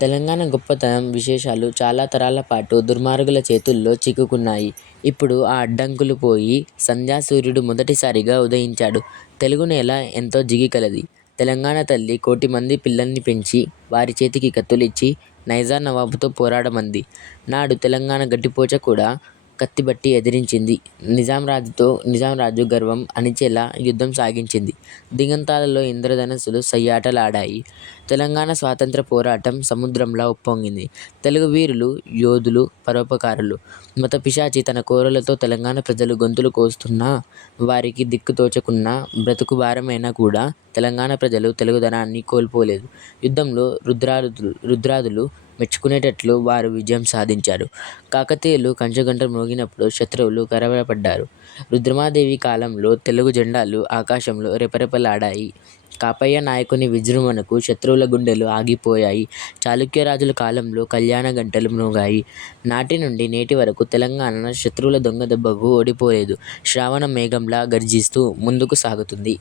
తెలంగాణ గొప్పతనం, విశేషాలు చాలా తరాల పాటు దుర్మార్గుల చేతుల్లో చిక్కుకున్నాయి. ఇప్పుడు ఆ అడ్డంకులు పోయి సంధ్యాసూర్యుడు మొదటిసారిగా ఉదయించాడు. తెలుగు నేల ఎంతో జిగికలది. తెలంగాణ తల్లి కోటిమంది పిల్లల్ని పెంచి, వారి చేతికి కత్తులిచ్చి నైజాం నవాబుతో పోరాడమంది. నాడు తెలంగాణ గట్టిపోచ కూడా కత్తిబట్టి ఎదిరించింది. నిజాం రాజు గర్వం అణిచేలా యుద్ధం సాగించింది. దిగంతాలలో ఇంద్రధనుస్సులు సయ్యాటలాడాయి. తెలంగాణ స్వాతంత్ర్య పోరాటం సముద్రంలా ఉప్పొంగింది. తెలుగు వీరులు, యోధులు, పరోపకారులు. మత పిశాచి తన కోరలతో తెలంగాణ ప్రజలు గొంతులు కోస్తున్నా, వారికి దిక్కు తోచకున్నా, బ్రతుకు భారమైనా కూడా తెలంగాణ ప్రజలు తెలుగుదనాన్ని కోల్పోలేదు. యుద్ధంలో రుద్రాదులు మెచ్చుకునేటట్లు వారు విజయం సాధించారు. కాకతీయులు కంచుగంట మ్రోగినప్పుడు శత్రువులు కలవరపడ్డారు. రుద్రమాదేవి కాలంలో తెలుగు జెండాలు ఆకాశంలో రెపరెపలాడాయి. కాపయ్య నాయకుని విజృంభణకు శత్రువుల గుండెలు ఆగిపోయాయి. చాళుక్య రాజుల కాలంలో కళ్యాణ గంటలు మ్రోగాయి. నాటి నుండి నేటి వరకు తెలంగాణ శత్రువుల దొంగ దెబ్బకు ఓడిపోలేదు. శ్రావణ మేఘంలా గర్జిస్తూ ముందుకు సాగుతుంది.